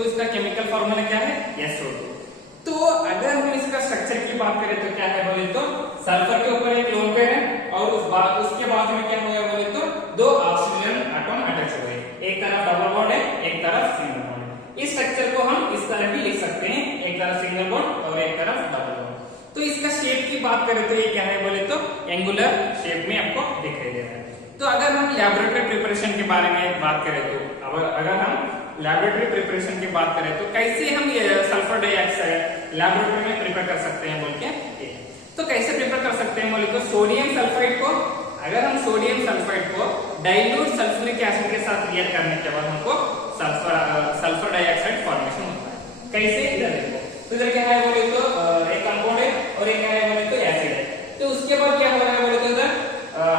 तो इसका chemical formula क्या है, SO2। तो अगर हम इसका स्ट्रक्चर की बात करें तो क्या है बोले तो सल्फर के ऊपर एक लोन पेयर है और उसके बाद में क्या हुआ बोले तो दो ऑक्सीजन एटम अटैच हुए, एक तरफ डबल बॉन्ड है, एक तरफ सिंगल बॉन्ड है। इस स्ट्रक्चर को हम इस तरह भी लिख सकते हैं, एक तरफ सिंगल बॉन्ड और एक तरफ डबल बॉन्ड। तो इसका शेप की बात करें तो ये क्या है बोले तो एंगुलर शेप में आपको दिखाई दे रहा है। तो अगर हम लैबोरेटरी प्रिपरेशन के बारे में बात करें तो अगर हम लैबोरेटरी प्रिपरेशन की बात करें तो कैसे हम ये सल्फर डाइऑक्साइड लैबोरेटरी में प्रिपेयर कर सकते हैं बोल के, तो कैसे प्रिपेयर कर सकते हैं बोले तो सोडियम सल्फाइड को, अगर हम सोडियम सल्फाइड को डाइल्यूट सल्फ्यूरिक एसिड के साथ रिएक्ट करने के बाद हमको सल्फर डाइऑक्साइड फॉर्मेशन होता है। कैसे, इधर देखो, तो इधर क्या है बोले तो एक कंपाउंड है और एक क्या है बोले तो एसिड है। तो उसके बाद क्या हो रहा है बोले तो इधर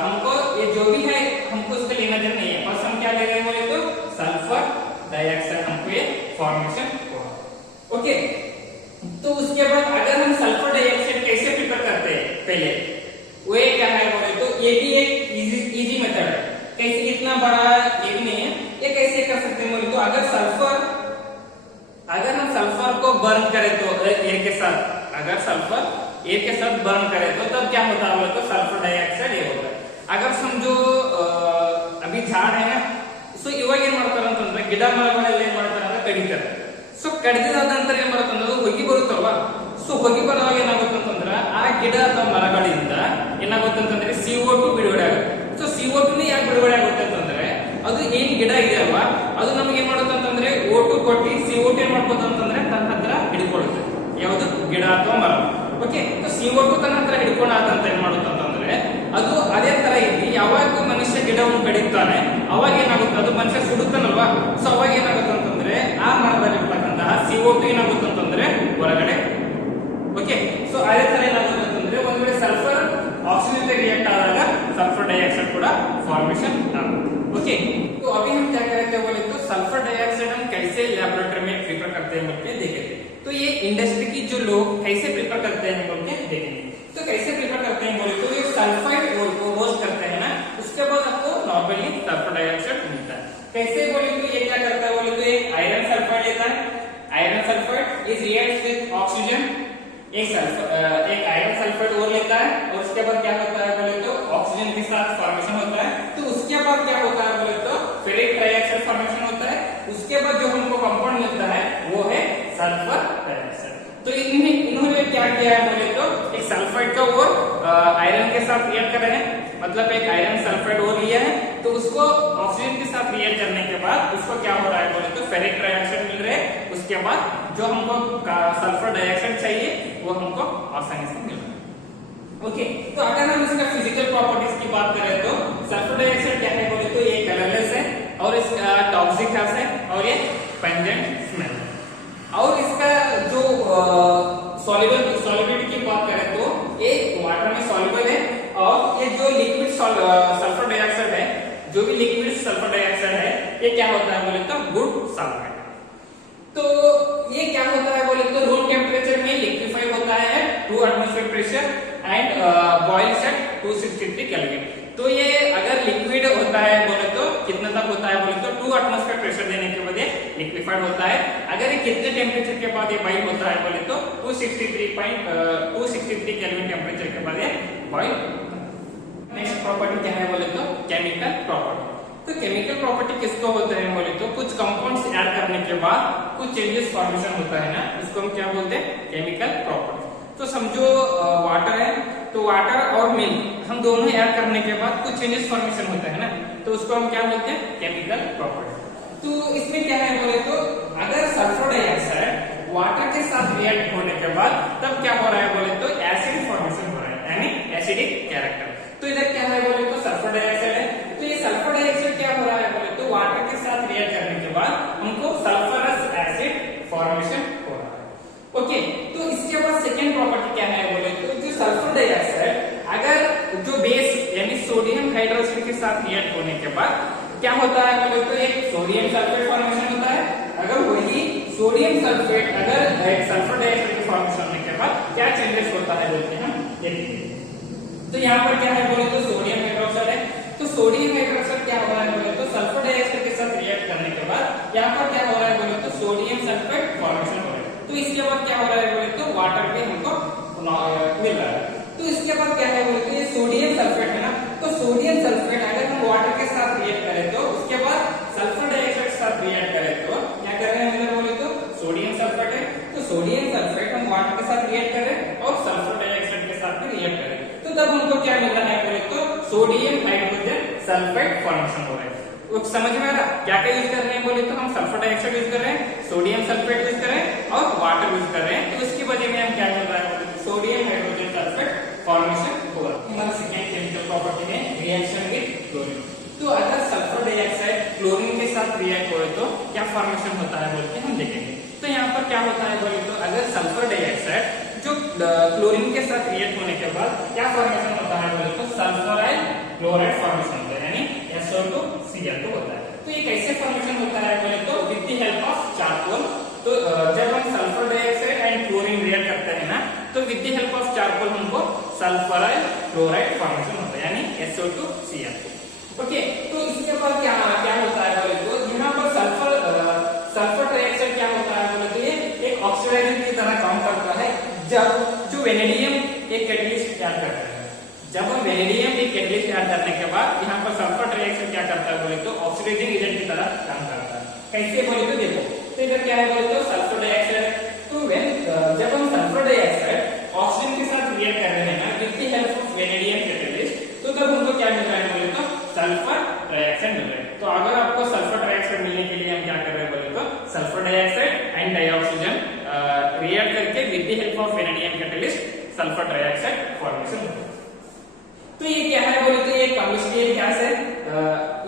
हमको ये जो भी है हमको उसका लेना देना नहीं है, बस हम क्या ले रहे हैं बोले तो सल्फर डाइऑक्साइड हमको ये फॉर्मेशन हुआ। ओके, तो उसके बाद अगर हम सल्फर डाइऑक्साइड कैसे प्रिपेयर करते हैं पहले, वो क्या है बोले तो ये भी एक इजी मेथड है। कैसे, इतना बड़ा ये भी नहीं है, ये कैसे कर सकते हैं बोले तो अगर हम सल्फर को बर्न करें तो एयर के साथ, अगर सल्फर एयर के साथ बर्न करें तो तब क्या होता है बोले तो सल्फर डाइऑक्साइड ये होता है। अगर समझो अभी झाड़ है ना, सो ಇವಾಗ ಏನು ಮಾಡ್ತಾರೆ ಅಂತಂದ್ರೆ ಗಿಡ ಮರಗಳೆಲ್ಲ ಏನು ಮಾಡ್ತಾರೆ ಅಂದ್ರೆ ಕಡಿತಾರೆ। ಸೋ ಕಡಿದಿದ ನಂತರ ಏನು ಮಾಡುತ್ತೆ ಅಂದ್ರೆ ಹೊಗೆ ಬರುತ್ತಲ್ವಾ, ಸೋ ಹೊಗೆ ಬರುವಾಗ ಏನಾಗುತ್ತೆ ಅಂತಂದ್ರೆ ಆ ಗಿಡ ಅಥವಾ ಮರಗಳಿಂದ ಏನಾಗುತ್ತೆ ಅಂತಂದ್ರೆ CO2 ಬಿಡುಗಡೆ ಆಗುತ್ತೆ। ಸೋ CO2 ನೇ ಯಾಕೆ ಬಿಡುಗಡೆ ಆಗುತ್ತೆ ಅಂತಂದ್ರೆ ಅದು ಏನ್ ಗಿಡ ಇದೆ ಅಲ್ವಾ ಅದು ನಮಗೆ ಏನು ಮಾಡುತ್ತೆ ಅಂತಂದ್ರೆ O2 ಕೊಟ್ಟಿ CO2 ಏನ್ ಮಾಡ್ಬೋದು ಅಂತಂದ್ರೆ ತನ್ನ ಹತ್ರ ಹಿಡ್ಕೊಳ್ಳುತ್ತೆ, ಯಾವುದು ಗಿಡ ಅಥವಾ ಮರ। ಓಕೆ, ಸೊ CO2 ತನ್ನ ಹತ್ರ ಹಿಡ್ಕೊಂಡಾದಂತ ಏನ್ ಮಾಡುತ್ತೆ ಅಂತಂದ್ರೆ ಅದು ಅದೇ ತರ ಇಲ್ಲಿ ಯಾವಾಗ ಮನುಷ್ಯ ಗಿಡವನ್ನು ಕಡಿತಾನೆ ಅವಾಗ ಏನಾಗುತ್ತೆ ಅದು ಮನುಷ್ಯ ಸುಡುತ್ತಾನಲ್ವಾ, ಸೊ ಅವಾಗ ಏನಾಗುತ್ತೆ ಅಂತಂದ್ರೆ ಆ ಮರದಲ್ಲಿರ್ತಕ್ಕಂತಹ CO2 ಏನಾಗುತ್ತೆ ಅಂತಂದ್ರೆ ಹೊರಗಡೆ। ಓಕೆ, ಸೊ ಅದೇ ತರ ಏನಾಗುತ್ತೆ ಅಂತಂದ್ರೆ ಒಂದ್ ವೇಳೆ ಸಲ್ಫರ್ ऑक्सीजन से रिएक्ट आएगा सल्फर डाइऑक्साइड पूरा फॉर्मेशन आएगा। ओके, तो अभी हम क्या करते हैं बोले तो सल्फर डाइऑक्साइड हम कैसे लैबोरेटरी में प्रिपेयर करते हैं बोल के देखेंगे। तो ये इंडस्ट्री की जो लोग कैसे प्रिपेयर करते हैं बोल के देखेंगे। तो कैसे प्रिपेयर करते हैं बोले तो ये सल्फाइड ओर को रोस्ट करते हैं ना, उसके बाद आपको नॉर्मली सल्फर डाइऑक्साइड मिलता है। कैसे बोले तो ये क्या करता है बोले तो एक आयरन सल्फाइड लेता है, iron sulphide is reacts with oxygen, एक आयरन सल्फाइड और लेता है और उसके बाद क्या होता है बोले तो ऑक्सीजन के साथ फॉर्मेशन होता है। तो उसके बाद क्या होता है बोले तो फेरिक ट्राइऑक्साइड फॉर्मेशन होता है। उसके बाद जो हमको कंपाउंड मिलता है वो है सल्फर डाइऑक्साइड। तो इन्होंने क्या किया है बोले तो एक सल्फाइड का और आयरन के साथ रिएक्ट कर रहे हैं, मतलब एक आयरन सल्फाइड और लिया है, तो उसको ऑक्सीजन के साथ रिएक्ट करने के बाद उसको क्या हो रहा है बोले तो फेरिक ट्राइऑक्साइड मिल रहे हैं। उसके बाद जो हमको सल्फर डाइऑक्साइड चाहिए वो हमको आसानी से मिल रहा है। ओके, तो अगर हम इसका फिजिकल प्रॉपर्टीज की बात करें तो सल्फर डाइऑक्साइड क्या है बोले तो ये कलरलेस है और इसका टॉक्सिक है और ये पेंजेंट स्मेल है। और इसका जो सॉल्युबिलिटी की बात करें तो ये वाटर में सॉल्युबल है और ये जो लिक्विड सल्फर डाइऑक्साइड है, जो भी लिक्विड सल्फर डाइऑक्साइड है ये क्या होता है बोले तो गुड सल्फाइड। तो ये क्या होता है बोले तो रूम टेम्परेचर में लिक्विफाई होता है 2 atmosphere pressure and boils at 263 kelvin. तो ये अगर लिक्विड होता है बोले तो कितना तक होता है बोले तो 2 एटमॉस्फेयर प्रेशर देने के बाद ये लिक्विफाइड होता है। अगर ये कितने टेम्परेचर के बाद ये बॉइल होता है बोले तो 263 केल्विन टेम्परेचर के बाद ये बॉइल। नेक्स्ट प्रॉपर्टी क्या है बोले तो केमिकल प्रॉपर्टी। तो केमिकल प्रॉपर्टी किसको होता है बोले तो कुछ कंपाउंड्स ऐड करने के बाद कुछ चेंजेस फॉर्मेशन होता है ना, उसको हम क्या बोलते हैं केमिकल प्रॉपर्टी। तो समझो वाटर है तो वाटर और मिल्क हम दोनों ऐड करने के बाद कुछ चेंजेस फॉर्मेशन होता है ना, तो उसको हम क्या बोलते हैं केमिकल प्रॉपर्टी। तो इसमें क्या है बोले तो अगर सल्फर डाइऑक्साइड वाटर के साथ रिएक्ट होने के बाद तब क्या हो रहा है बोले तो एसिड फॉर्मेशन हो रहा है, यानी एसिडिक कैरेक्टर। तो इधर क्या है बोले तो सल्फर डाइऑक्साइड है, तो ये सल्फर डाइऑक्साइड क्या हो रहा है बोले तो वाटर के साथ रिएक्ट करने के बाद हमको सल्फरस एसिड फॉर्मेशन हो रहा है। ओके, तो इसके बाद सेकेंड प्रॉपर्टी क्या है बोले तो जो सल्फर डाइऑक्साइड अगर जो बेस यानी सोडियम हाइड्रोक्साइड के साथ रिएक्ट होने के बाद क्या होता है बोले तो एक सोडियम सल्फेट फॉर्मेशन होता है। अगर वही सोडियम सल्फेट अगर सल्फर डाइऑक्साइड के फॉर्मेशन होने के बाद क्या चेंजेस होता है बोलते हैं हम देखिए। तो यहाँ पर क्या है बोले तो सोडियम हाइड्रोक्साइड है, तो सोडियम हाइड्रोक्साइड क्या हो रहा है बोले तो सल्फर डाइऑक्साइड के साथ रिएक्ट करने के बाद यहाँ पर क्या हो रहा है बोले तो सोडियम सोडियम सल्फेट हम वाटर के साथ रिएक्ट करें और सल्फर डाइऑक्साइड के साथ भी रिएक्ट करें, तो तब हमको क्या मिल रहा है बोले तो सोडियम हाइड्रोजन सल्फेट फॉर्मेशन हो रहा है। वो समझ में आ रहा क्या क्या यूज कर रहे हैं बोले तो हम सल्फर डाइऑक्साइड यूज कर रहे हैं, सोडियम सल्फेट यूज कर रहे हैं और वाटर यूज कर रहे हैं, तो इसकी वजह में हम क्या मिल रहा है बोले तो सोडियम हाइड्रोजन सल्फेट फॉर्मेशन हो रहा है। हमारा सेकेंड केमिकल प्रॉपर्टी है रिएक्शन विद क्लोरीन। तो अगर सल्फर डाइऑक्साइड क्लोरीन के साथ रिएक्ट हो तो क्या फॉर्मेशन होता है बोल के हम देखेंगे। तो यहाँ पर क्या होता है बोले तो अगर सल्फर डाइऑक्साइड जो क्लोरीन के साथ रिएक्ट होने के बाद क्या फॉर्मेशन होता है बोले तो सल्फराइड क्लोराइड फॉर्मेशन होता है, यानी SO2Cl2 होता है। तो ये कैसे फॉर्मेशन होता है बोले तो with the help of charcoal. तो जब हम sulphur dioxide and chlorine react करते हैं ना, तो with the help of charcoal हमको सल्फराइड क्लोराइड फॉर्मेशन होता है, यानी SO2Cl2। ओके, तो इसके बाद क्या होता है बोले तो यहाँ पर सल्फर डाइऑक्साइड क्या होता है बोले तो ये एक ऑक्सीडाइजर की तरह काम करता है। जब जो वेनेडियम एक कैटलिस्ट तैयार करता है, जब हम वेनेडियम एक कैटलिस्ट तैयार करने के बाद यहाँ पर सल्फर डाइऑक्साइड क्या करता है बोले तो ऑक्सीडाइजिंग एजेंट की तरह काम करता है। कैसे बोले तो देखो, तो इधर क्या है बोले तो सल्फर डाइऑक्साइड, तो जब हम सल्फर डाइऑक्साइड ऑक्सीजन के साथ रिएक्ट कर रहे हैं ना with the help of vanadium catalyst, तो तब हमको क्या मिल रहा है बोले तो सल्फर डाइऑक्साइड मिल रहा है। तो अगर आपको सल्फर डाइऑक्साइड मिलने के लिए हम क्या कर रहे हैं बोले तो sulphur dioxide and dioxygen react करके with the help of vanadium catalyst sulphur dioxide formation होता है। तो ये क्या है बोले तो ये कम्बस्टिबल गैस है,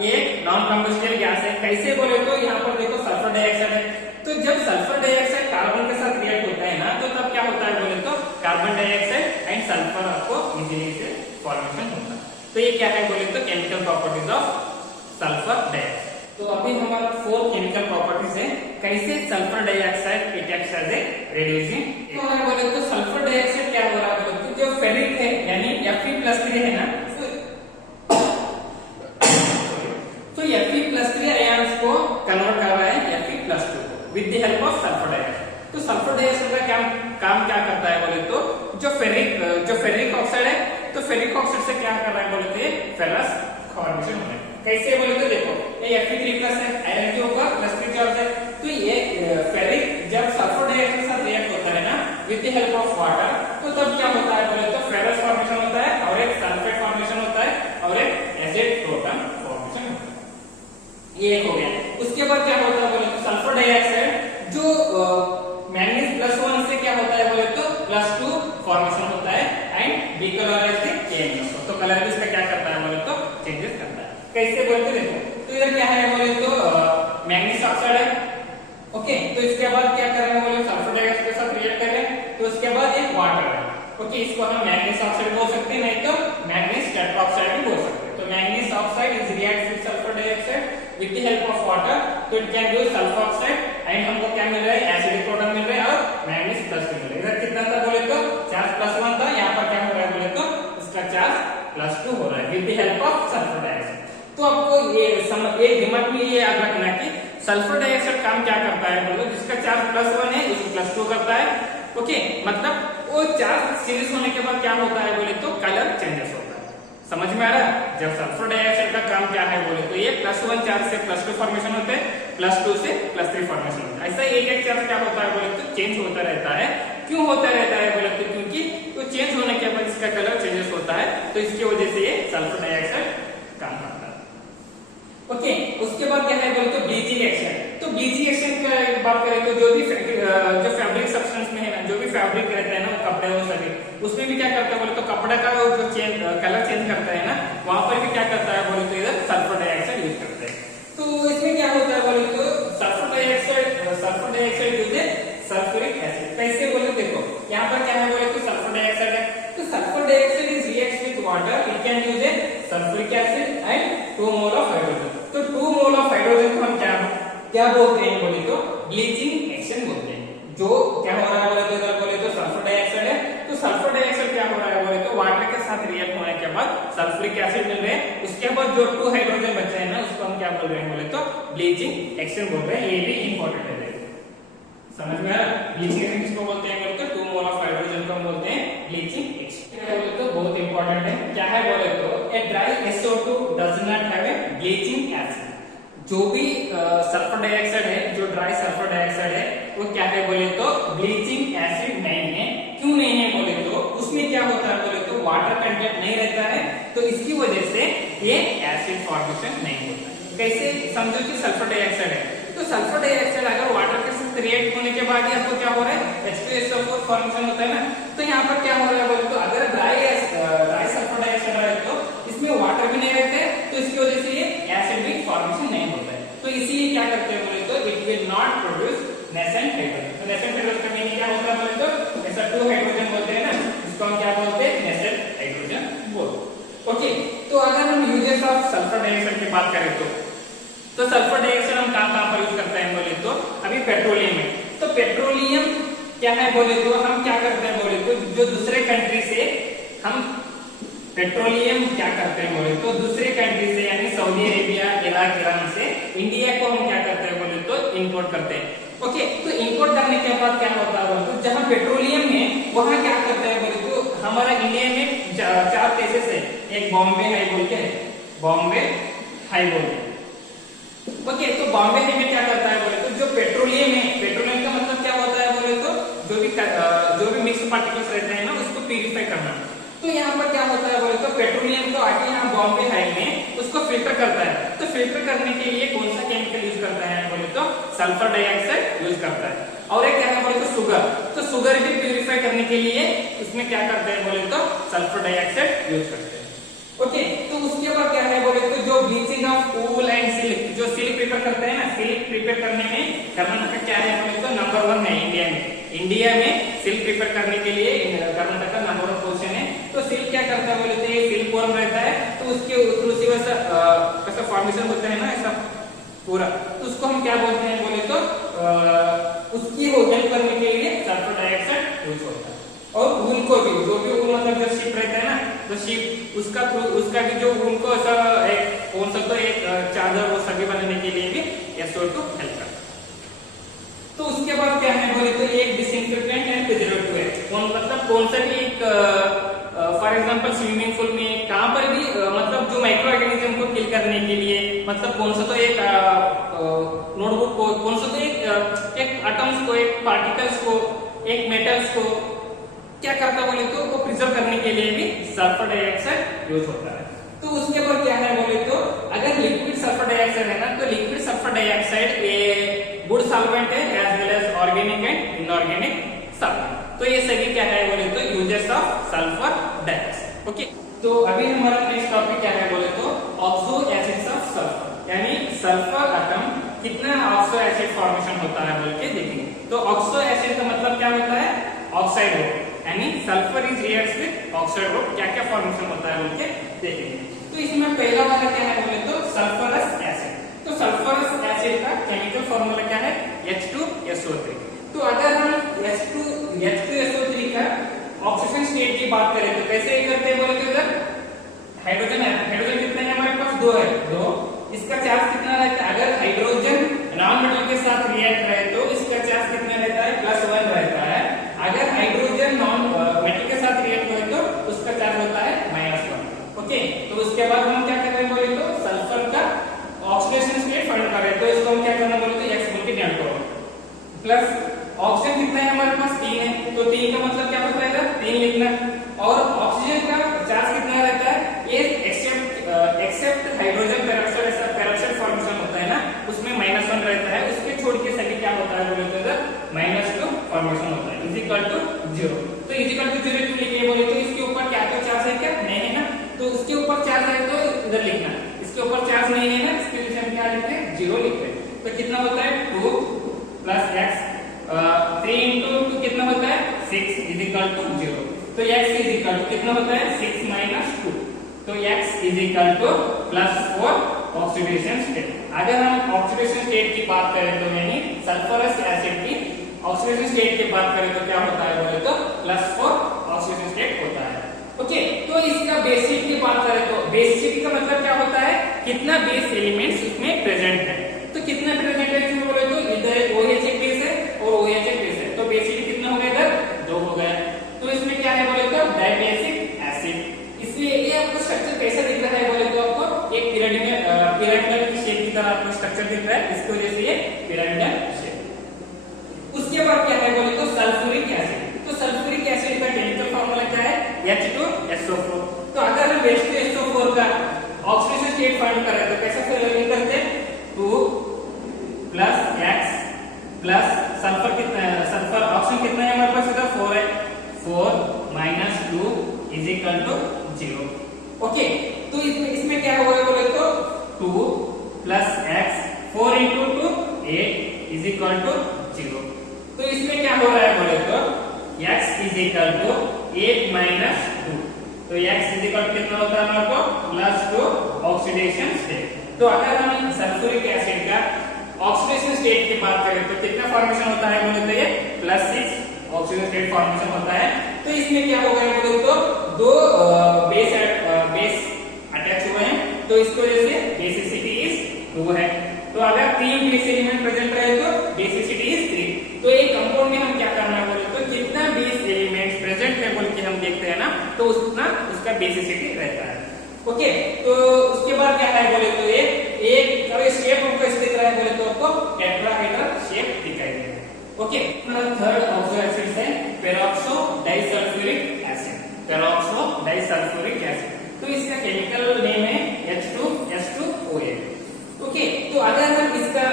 ये नॉन कम्बस्टिबल गैस है। कैसे बोले तो यहाँ पर देखो सल्फर डाइऑक्साइड है, तो जब सल्फर डाइऑक्साइड कार्बन के साथ रिएक्ट होता है ना, तो तब क्या होता है बोले तो कार्बन डाइऑक्साइड एंड सल्फर आपको इजीली से फॉर्मेशन होता है। तो ये क्या है बोले तो chemical properties of sulphur dioxide. तो अभी हमारा 4 केमिकल प्रॉपर्टीज है कैसे sulphur dioxide it acts as a reducing. तो अगर बोले तो सल्फर डाइऑक्साइड क्या हो रहा है बोले तो जो फेरिक है यानी Fe+3 है ना, तो Fe+3 आयंस को कन्वर्ट कर रहा है Fe+2 with the help of sulphur dioxide. तो सल्फर डाइऑक्साइड का काम क्या करता है बोले तो जो फेरिक ऑक्साइड है, तो फेरिक ऑक्साइड से क्या कर रहा है बोले तो ये फेरस फॉर्मेशन हो रहा है। कैसे बोले तो देखो ये Fe3+ है, आयरन के ऊपर +3 चार्ज है, तो ये फेरिक जब सल्फर डाइऑक्साइड के साथ रिएक्ट होता है ना with the help of water, तो तब क्या होता है बोले तो फेरस फॉर्मेशन होता है और एक सल्फेट फॉर्मेशन होता है और एक एसिड प्रोटॉन फॉर्मेशन होता है। ये एक हो गया। उसके बाद क्या होता है बोले तो सल्फर डाइऑक्साइड जो मैग्नीज +1 से क्या होता है बोले तो +2 फॉर्मेशन होता है एंड डीकलराइज द KNO। तो कलर इसका क्या करता है बोले तो चेंजेस करता है। कैसे बोलते देखो, तो इधर क्या है बोले तो मैग्नीज ऑक्साइड है, ओके, तो इसके बाद क्या कर रहे हैं बोले सल्फर डाइऑक्साइड के साथ रिएक्ट कर रहे हैं, तो उसके बाद एक वाटर है, ओके, इसको हम मैग्नीज ऑक्साइड बोल सकते हैं, नहीं तो मैग्नीज टेट्राऑक्साइड भी बोल सकते हैं। तो manganese oxide is react with sulphur dioxide with the help of water, तो it can give sulphur oxide and हमको क्या मिल रहा है एसिडिक प्रोटॉन मिल रहा है और मैग्नीज +2 मिल रहा है। इधर कितना था बोले तो चार्ज +1 था, यहाँ पर क्या हो रहा है बोले तो इसका चार्ज +2 हो रहा है with the help of sulphur dioxide. तो आपको ये दिमाग में ये याद रखना कि सल्फर डाइऑक्साइड काम क्या करता है बोलो, जिसका चार्ज +1 है उसको +2 करता है, ओके, मतलब वो चार्ज सीरीज होने के बाद क्या होता है बोले तो कलर चेंजेस होता है। समझ में आ रहा है? जब सल्फर डाइऑक्साइड का काम क्या है बोले तो ये +1 चार्ज से +2 फॉर्मेशन होते हैं, +2 से +3 फॉर्मेशन होता है। ऐसा एक चार्ज क्या होता है बोले तो चेंज होता रहता है। क्यों होता रहता है बोले तो क्योंकि तो चेंज होने के बाद इसका कलर चेंजेस होता है, तो इसकी वजह से ये सल्फर डाइऑक्साइड काम करता है। ओके, उसके बाद क्या है बोले तो ब्लीचिंग एक्शन। तो ब्लीचिंग एक्शन का बात करें तो जो फैब्रिक सब्सटेंस में है ना, जो भी फैब्रिक रहता है ना, कपड़े हो सके, उसमें भी क्या करता है बोले तो कपड़ा का जो कलर चेंज करता है ना, वहां पर भी क्या करता है बोले तो इधर सल्फर डाइऑक्साइड यूज करते हैं। तो इसमें क्या होता है बोले तो सल्फर डाइऑक्साइड यूज है सल्फ्यूरिक एसिड। कैसे बोले देखो, यहाँ पर क्या है बोले तो सल्फर डाइऑक्साइड है, तो sulphur dioxide is reacts with water, it can use A sulphuric acid and 2 mole of hydrogen. तो 2 मोल ऑफ हाइड्रोजन को हम क्या बोलते हैं बोले तो ब्लीचिंग एक्शन बोलते हैं। जो क्या हो रहा है बोले तो इधर बोले तो सल्फर डाइऑक्साइड है, तो सल्फर डाइऑक्साइड क्या हो रहा है बोले तो वाटर के साथ रिएक्ट होने के बाद सल्फ्यूरिक एसिड मिल रहे हैं, उसके बाद जो 2 हाइड्रोजन बचे हैं ना, उसको हम क्या बोल रहे हैं बोले तो ब्लीचिंग एक्शन बोल रहे हैं। ये भी इंपॉर्टेंट है, समझ में आ रहा है? ब्लीचिंग एक्शन किसको बोलते हैं बोले तो 2 मोल ऑफ हाइड्रोजन को हम बोलते हैं ब्लीचिंग एक्शन। बोले तो बहुत इंपॉर्टेंट है, क्या है बोले तो a dry SO2 does not have a bleaching acid. जो भी सल्फर डाइऑक्साइड है, जो ड्राई सल्फर डाइऑक्साइड है, वो क्या है बोले तो ब्लीचिंग कार्बोहाइड्रेट नहीं रहता है, तो इसकी वजह से ये एसिड फॉर्मेशन नहीं होता। कैसे समझो कि सल्फर डाइऑक्साइड है, तो सल्फर डाइऑक्साइड अगर वाटर के साथ रिएक्ट होने के बाद यहाँ पर क्या हो रहा है, H2SO4 फॉर्मेशन होता है ना, तो यहाँ पर क्या हो रहा है बोले तो अगर ड्राई सल्फर डाइऑक्साइड है तो इसमें वाटर भी नहीं रहते, तो इसकी वजह से ये एसिड भी फॉर्मेशन नहीं होता है। तो इसीलिए क्या करते हैं बोले तो it will not produce nascent hydrogen. तो नेसेंट हाइड्रोजन का मीनिंग क्या होता है बोले तो ऐसा 2 हाइड्रोजन बोलते हैं ना, इसको हम क्या बोलते हैं, नेसेंट हाइड्रोजन बोलते। ओके, तो अगर हम यूजेस ऑफ सल्फर डाइऑक्साइड की बात करें तो सल्फर डाइऑक्साइड हम कहां पर यूज करते हैं बोले तो अभी पेट्रोलियम में। तो पेट्रोलियम क्या है बोले तो हम क्या करते हैं बोले तो जो दूसरे कंट्री से हम पेट्रोलियम क्या करते हैं बोले तो दूसरे कंट्री से यानी सऊदी अरेबिया, इराक, ईरान से इंडिया को हम क्या करते हैं बोले तो इंपोर्ट करते हैं। ओके, तो इंपोर्ट करने के बाद क्या होता है बोले तो जहां पेट्रोलियम है वहां क्या करते हैं बोले तो हमारा इंडिया में 4 प्लेसेस है, एक बॉम्बे हाई बोल के है, बॉम्बे हाई बोल के। ओके, तो बॉम्बे हाई में क्या करता है बोले तो जो पेट्रोलियम है, पेट्रोलियम का मतलब क्या होता है बोले तो जो भी मिक्स पार्टिकल्स रहते हैं ना उसको प्यूरिफाई करना। तो यहाँ पर क्या होता है बोले तो पेट्रोलियम को आके यहाँ बॉम्बे हाई में उसको फिल्टर करता है। तो फिल्टर करने के लिए कौन सा केमिकल यूज करता है बोले तो सल्फर डाइऑक्साइड यूज करता है। और एक क्या है बोले तो शुगर, तो शुगर भी प्यूरिफाई करने के लिए उसमें क्या करते हैं बोले तो सल्फर डाइऑक्साइड यूज करते हैं। ओके, तो उसके बाद क्या है बोले तो जो bleaching of wool and silk, जो सिल्क प्रिपेयर करते हैं ना, सिल्क प्रिपेयर करने में कर्नाटक क्या है बोले तो नंबर 1 है इंडिया में। इंडिया में सिल्क प्रिपेयर करने के लिए कर्नाटक का नंबर 1 पोजीशन है। तो सिल्क क्या करता है बोले तो ये सिल्क वर्म रहता है, तो उसके उसी वैसा कैसा फॉर्मेशन होता है ना ऐसा पूरा, तो उसको हम क्या बोलते हैं बोले तो उसकी हेल्प करने के लिए सल्फर डाइऑक्साइड यूज होता है। और वूल को भी, जो भी वूल मतलब जो शिप रहता है ना, तो शिप उसका भी जो वूल को ऐसा एक कौन सा तो एक चादर वो सभी बनाने के लिए भी SO2 हेल्प करता है। तो उसके बाद क्या है बोले तो एक डिसइंफेक्टेंट एंड प्रिजर्वेटिव है। मतलब कौन सा भी एक फॉर एग्जांपल स्विमिंग पूल में कहां पर भी मतलब जो माइक्रो ऑर्गेनिज्म को किल करने के लिए मतलब कौन सा तो एक नोटबुक को, कौन सा तो एक एटम्स को, एक पार्टिकल्स को, एक मेटल्स को क्या करता बोले तो वो प्रिजर्व करने के लिए भी सल्फर डाइऑक्साइड यूज होता है। तो उसके बाद क्या है बोले तो अगर लिक्विड सल्फर डाइऑक्साइड है ना, तो लिक्विड सल्फर डाइऑक्साइड ये गुड सॉल्वेंट है as well as organic and inorganic solvent. तो ये सभी क्या है बोले तो uses of sulphur dioxide. Okay, तो अभी हमारा नेक्स्ट टॉपिक क्या है बोले तो ऑक्सो एसिड्स ऑफ सल्फर, यानी सल्फर एटम कितना ऑक्सो एसिड फॉर्मेशन होता है बोल के देखेंगे। तो ऑक्सो एसिड का मतलब क्या होता है, ऑक्साइड ग्रुप, यानी sulphur is reacts with oxide group, क्या क्या फॉर्मेशन होता है बोल के देखेंगे। तो इसमें पहला वाला क्या है बोले तो सल्फरस एसिड। तो सल्फरस एसिड का केमिकल फॉर्मूला क्या है, H2SO3। तो अगर हम H2SO3 का ऑक्सीजन स्टेट की बात करें तो कैसे करते हैं बोले तो इधर हाइड्रोजन कितने हैं हमारे पास, 2 है, 2। इसका चार्ज कितना रहता है, अगर हाइड्रोजन नॉन मेटल के साथ रिएक्ट रहे तो इसका चार्ज कितना रहता है, +1 रहता है। अगर हाइड्रोजन नॉन मेटल के साथ रिएक्ट करे तो उसका चार्ज होता है -1। ओके, तो उसके बाद हम क्या कर रहे हैं बोले तो सल्फर का ऑक्सीडेशन स्टेट फाइंड कर रहे हैं। तो इसको हम क्या करना बोले तो X बोल के ध्यान करो, प्लस ऑक्सीजन कितना है हमारे पास, 3 है, तो 3 का मतलब क्या होता है इधर 3 लिखना। और ऑक्सीजन का चार्ज कितना रहता है, ये एक्सेप्ट हाइड्रोजन पेरोक्साइड, ऐसा पेरोक्साइड फॉर्मेशन होता है ना, उसमें -1 रहता है, उसके छोड़ के सभी क्या होता है बोले तो इधर -2 फॉर्मेशन होता है, =0। तो =0 क्यों लिखे बोले तो इसके ऊपर क्या तो चार्ज है क्या, नहीं है ना, तो उसके ऊपर चार्ज है तो इधर लिखना, इसके ऊपर चार्ज नहीं है ना, इसके लिए हम क्या लिखते हैं, 0 लिखते हैं। तो कितना होता है 2 + x 3 × 2 कितना होता है 6 =0। तो x कितना होता है 6 - 2, तो x +4 ऑक्सीडेशन स्टेट। अगर हम ऑक्सीडेशन स्टेट की बात करें तो यानी सल्फरस एसिड की ऑक्सीडेशन स्टेट की बात करें तो क्या होता है बोले तो +4 ऑक्सीडेशन स्टेट होता है। ओके, तो इसका बेसिक की बात करें तो बेसिक का मतलब क्या होता है, कितना बेस एलिमेंट्स उसमें प्रेजेंट है। तो कितना प्रेजेंट है इसमें बोले तो इधर OH एक बेस है और OH एक बेस है, तो बेसिक कितना हो गया इधर 2 हो गया। तो इसमें क्या है बोले तो डाइबेसिक एसिड। इसलिए ये आपको स्ट्रक्चर कैसा दिख रहा है बोले तो आपको एक पिरामिडल शेप की तरह आपको स्ट्रक्चर दिख रहा है, इसकी वजह से ये पिरामिडल शेप। उसके बाद क्या है बोले तो सल्फ्यूरिक एसिड। तो सल्फ्यूरिक एसिड का केमिकल फॉर्मूला क्या है, H2SO4। तो इसमें क्या हो रहा है बोले तो x is equal to 8 minus 2, तो x इज इक्वल टू कितना होता है हमारे को +2 ऑक्सीडेशन स्टेट। तो अगर हम सल्फ्यूरिक एसिड का ऑक्सीडेशन स्टेट की बात करें तो कितना फॉर्मेशन होता है बोले तो ये +6 ऑक्सीडेशन स्टेट फॉर्मेशन होता है। तो इसमें क्या हो गया बोले तो दो बेस अटैच हुए हैं, तो इसको वजह से बेसिसिटी इज 2 है। तो अगर 3 बेस एलिमेंट प्रेजेंट रहे तो बेसिसिटी इज 3। तो एक कंपाउंड में हम क्या करना है बोले तो कितना बेस एलिमेंट प्रेजेंट है बोल के हम देखते हैं ना, तो उतना उसका बेसिसिटी रहता है। ओके, तो उसके बाद क्या है बोले तो ये एक शेप हमको इस दिख रहा है बोले तो आपको टेट्राहेड्रल शेप दिखाई देगा। ओके, थर्ड ऑक्सो एसिड है peroxo disulphuric acid, peroxo disulphuric acid. तो इसका केमिकल नेम है H2SO4। ओके, तो अगर हम इसका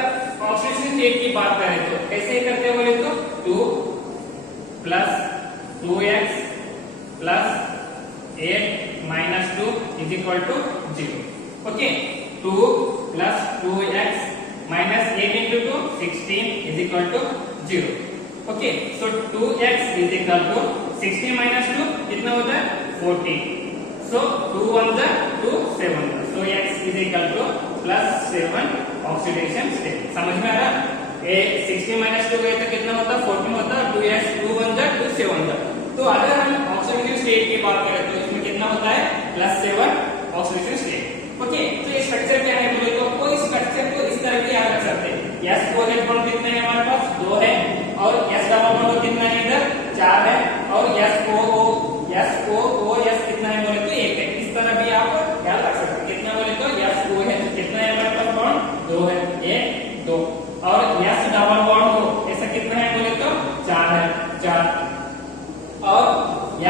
ऑक्सीडेशन स्टेट की बात करें तो कैसे करते हैं बोले तो 2 + 2x + 8 - 2 is equal to 0। Okay, 2 + 2x - 8 into 2 16 is equal to 0। Okay, so 2x is equal to 16 - 2 कितना होता है 14। सो 2 1 जा 2 7, so x is equal to +7 oxidation state. समझ में आ रहा? ये 16 - 2 गए तो कितना होता 14 होता, 2x 2 1 जा 2 7 जा। तो अगर हम ऑक्सीडेशन स्टेट की बात करें तो इसमें कितना होता है +7 ऑक्सीडेशन स्टेट। ओके, तो ये स्ट्रक्चर क्या है बोले तो कोई स्ट्रक्चर को इस तरह भी याद रख सकते हैं। S-OH बॉन्ड कितने हैं हमारे पास 2 है, और S डबल बॉन्ड कितना है इधर 4 है, और SOOS कितना है बोले तो 1 है। इस तरह भी आप याद रख सकते हैं। कितना बोले तो SOH कितना है हमारे पास बॉन्ड 2 है, 1 2, और S डबल बॉन्ड को ऐसा कितना है बोले तो 4 है 4, और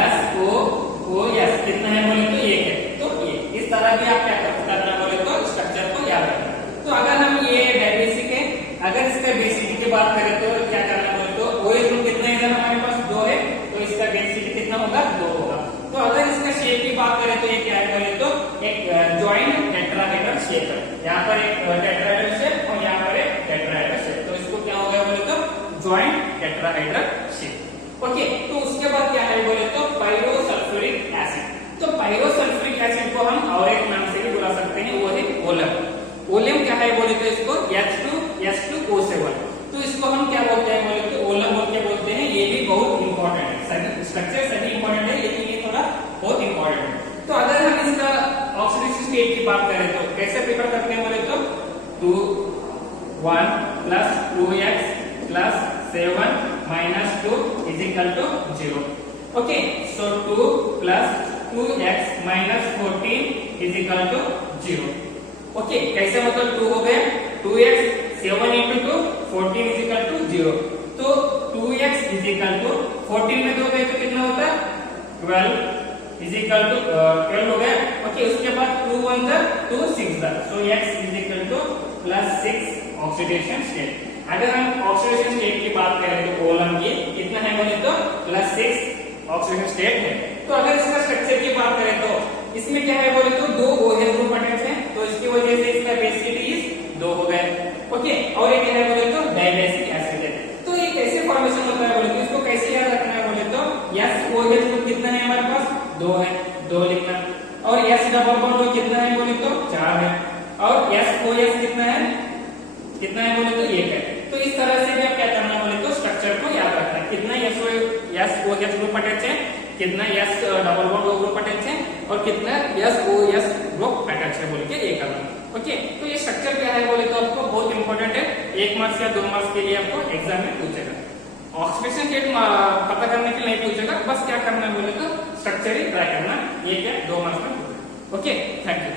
SOOS कितना है बोले तो 1 है। तो ये इस तरह भी आप क्या करना बोले तो स्ट्रक्चर को याद रखना। तो अगर हम ये बेसिक है, अगर इसका बेसिक की बात करें तो क्या करना बोले तो OH ग्रुप कितना है इधर हमारे पास 2 है, तो इसका बेसिक कितना होगा 2 होगा। तो अगर इसका शेप की बात करें तो ये क्या है बोले तो एक जॉइंट टेट्राहेड्रल शेप है। यहाँ पर एक टेट्राहेड्रल शेप और यहाँ पर एक टेट्राहेड्रल शेप, तो इसको क्या हो गया बोले तो जॉइंट टेट्राहेड्रल शेप। ओके, तो उसके बाद क्या है बोले तो पाइरोसल्फ्यूरिक एसिड। तो पाइरोसल्फ्यूरिक एसिड को हम और एक नाम से भी बुला सकते हैं, वो है ओलम। ओलम क्या है बोले तो इसको H2S2O7। तो इसको हम क्या बोलते हैं बोले तो ओलम बोल के बोलते हैं। ये भी बहुत इंपॉर्टेंट है, सभी स्ट्रक्चर सभी इंपॉर्टेंट है, लेकिन ये थोड़ा बहुत इंपॉर्टेंट है। तो अगर हम इसका ऑक्सीडेशन स्टेट की बात करें तो कैसे प्रिपेयर करते हैं बोले तो 2 1 + 2x + 7 - 2 is equal to 0। Okay, so 2 + 2x - 14 is equal to 0। Okay, कैसे मतलब 2 हो गया 2x 7 into 2 14 is equal to 0। तो 2x इज इक्वल टू 14 में 2 गए तो कितना होता है 12 इज इक्वल टू 12 हो गया। ओके, उसके बाद 2 1 जा 2 6 जा, so x is equal to +6 oxidation state. अगर हम ऑक्सीडेशन स्टेट की बात करें तो ओलम की कितना है बोले तो +6 ऑक्सीडेशन स्टेट है। तो अगर इसका स्ट्रक्चर की बात करें तो इसमें क्या है बोले तो 2 OH ग्रुप अटैच है, तो इसकी वजह से इसका बेसिसिटी इज 2 हो गए। ओके, और ये क्या है बोले तो डाइबेसिक एसिड है। तो ये कैसे फॉर्मेशन होता है बोले तो इसको कैसे याद रखना है बोले तो SOH ग्रुप कितना है हमारे पास 2 है, 2 लिखना, और S डबल बॉन्ड कितना है बोले तो 4 है, और SOS कितना है बोले तो 1 है। तो इस तरह से भी आप क्या करना बोले तो स्ट्रक्चर को याद रखना है। कितना SOH ग्रुप अटैच है, कितना S double bond group attach है, और कितना SOS ग्रुप अटैच है बोल के ये करना। ओके, तो ये स्ट्रक्चर क्या है बोले तो आपको बहुत इंपॉर्टेंट है, 1 मार्क्स या 2 मार्क्स के लिए आपको एग्जाम में पूछेगा। ऑक्सीडेशन स्टेट पता करने के लिए नहीं पूछेगा, बस क्या करना है बोले तो स्ट्रक्चर ही ट्राई करना, ये क्या 2 मार्क्स में। Okay, thank you.